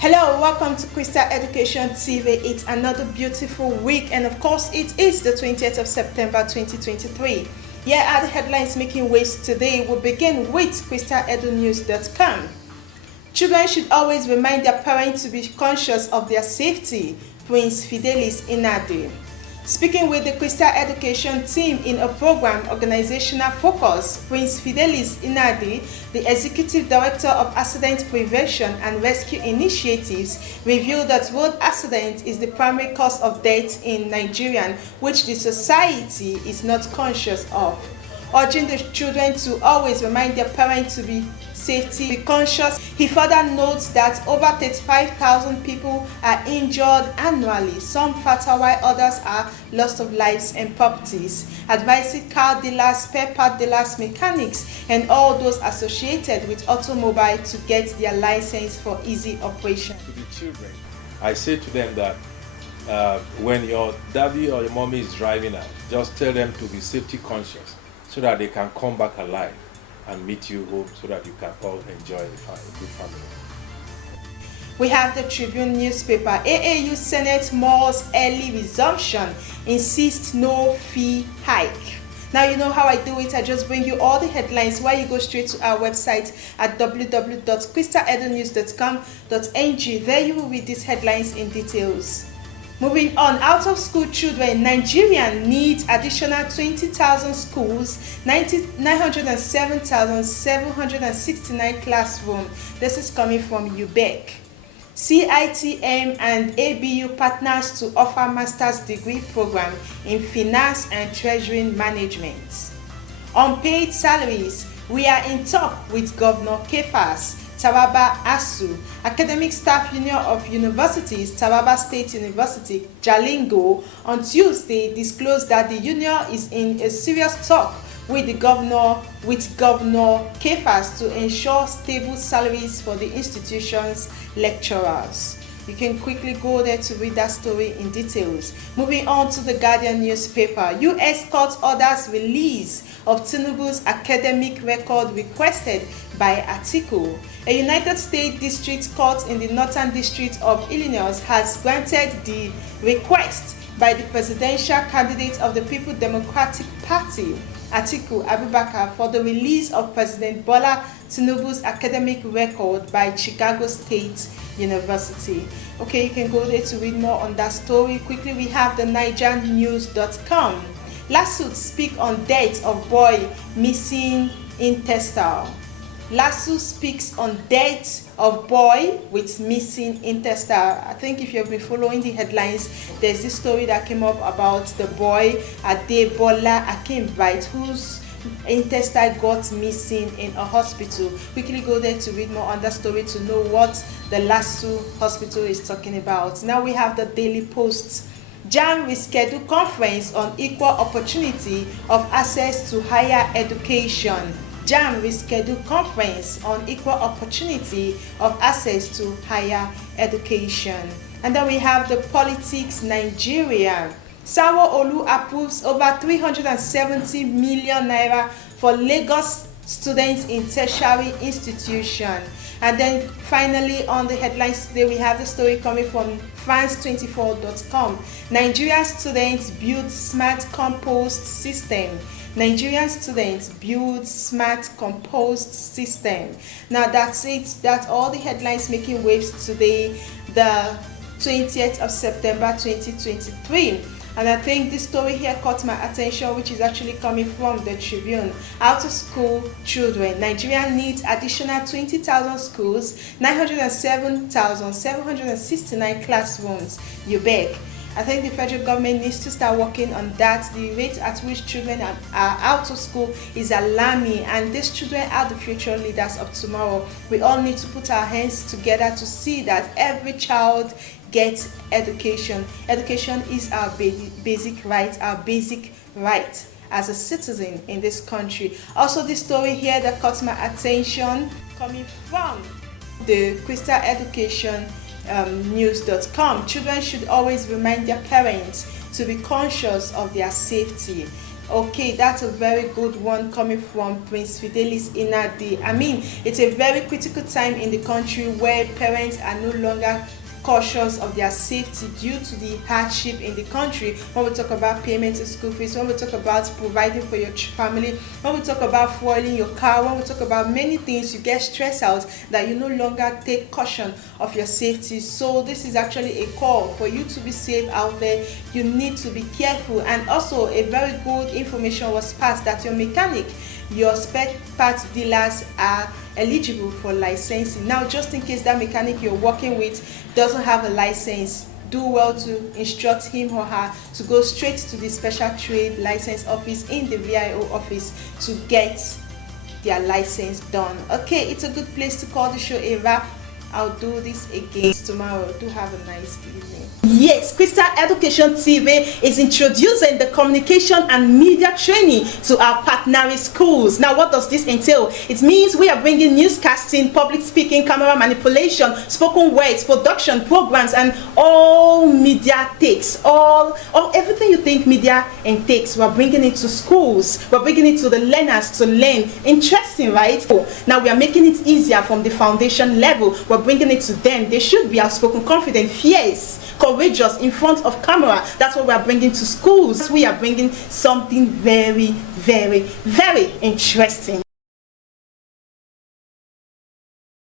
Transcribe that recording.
Hello, welcome to Crystal Education TV. It's another beautiful week, and of course, it is the 20th of September 2023. Here are the headlines making waves today. We'll begin with crystaledunews.com. Children should always remind their parents to be conscious of their safety. Prince Fidelis Inade. Speaking with the Crystal Education team in a program Organizational Focus, Prince Fidelis Inade, the Executive Director of Accident Prevention and Rescue Initiatives, revealed that road accident is the primary cause of death in Nigeria, which the society is not conscious of, urging the children to always remind their parents to be safety conscious. He further notes that over 35,000 people are injured annually, some fatal while others are loss of lives and properties, advising car dealers, spare part dealers, mechanics, and all those associated with automobile to get their license for easy operation. To the children, I say to them that when your daddy or your mommy is driving out, just tell them to be safety conscious so that they can come back alive and meet you home so that you can all enjoy a good family. We have the Tribune newspaper. AAU Senate Malls early resumption, insists no fee hike. Now you know how I do it. I just bring you all the headlines while you go straight to our website at www.crystaledunews.com.ng. There you will read these headlines in details. Moving on, out of school children, Nigeria needs additional 20,000 schools, 907,769 classrooms. This is coming from UBEC. CITM and ABU partners to offer master's degree program in finance and treasury management. Unpaid salaries, we are in talk with Governor Kefas. Taraba ASU, Academic Staff Union of Universities, Taraba State University, Jalingo, on Tuesday disclosed that the union is in a serious talk with Governor Kefas to ensure stable salaries for the institution's lecturers. You can quickly go there to read that story in details. Moving on to the Guardian newspaper. U.S. court orders release of Tinubu's academic record requested by Atiku. A United States District Court in the Northern District of Illinois has granted the request by the presidential candidate of the People's Democratic Party, Atiku Abubakar, for the release of President Bola Tinubu's academic record by Chicago State University. Okay, you can go there to read more on that story. Quickly, we have the NigerNews.com. Lawsuit speak on death of boy missing in Testal. Lawsuit speaks on death of boy with missing intestine. I think if you've been following the headlines, there's this story that came up about the boy Adebola Akinbite whose intestine got missing in a hospital. Quickly go there to read more on that story to know what the Lasso Hospital is talking about. Now we have the Daily Post. JAMB rescheduled conference on equal opportunity of access to higher education. JAMB rescheduled conference on equal opportunity of access to higher education. And then we have the Politics Nigeria. Sanwo-Olu approves over 370 million naira for Lagos students in tertiary institution. And then finally on the headlines today, we have the story coming from France24.com. Nigerian students build smart compost system. Nigerian students build smart compost system. Now that's it. That's all the headlines making waves today, the 20th of September 2023. And I think this story here caught my attention, which is actually coming from the Tribune. Out of school children, Nigeria needs additional 20,000 schools, 907,769 classrooms. UBEC. I think the federal government needs to start working on that. The rate at which children are out of school is alarming, and these children are the future leaders of tomorrow. We all need to put our hands together to see that every child gets education. Education is our basic right, as a citizen in this country. Also, this story here that caught my attention coming from the Crystal Education news.com. Children should always remind their parents to be conscious of their safety. Okay, that's a very good one coming from Prince Fidelis Inadi. I mean, it's a very critical time in the country where parents are no longer cautious of their safety due to the hardship in the country. When we talk about payment to school fees, when we talk about providing for your family, when we talk about fueling your car, when we talk about many things, you get stressed out that you no longer take caution of your safety. So this is actually a call for you to be safe out there. You need to be careful. And also a very good information was passed that your mechanic, your spare parts dealers are eligible for licensing. Now, just in case that mechanic you're working with doesn't have a license, do well to instruct him or her to go straight to the special trade license office in the VIO office to get their license done. Okay, it's a good place to call the show a wrap. I'll do this again tomorrow. Do have a nice evening. Yes, Crystal Education TV is introducing the communication and media training to our partner schools. Now, what does this entail? It means we are bringing newscasting, public speaking, camera manipulation, spoken words, production, programs, and all media takes, all everything you think media takes. We're bringing it to schools. We're bringing it to the learners to learn. Interesting, right? Now we are making it easier from the foundation level. We're bringing it to them. They should be outspoken, confident, fierce, courageous in front of camera. That's what we are bringing to schools. We are bringing something very, very, very interesting.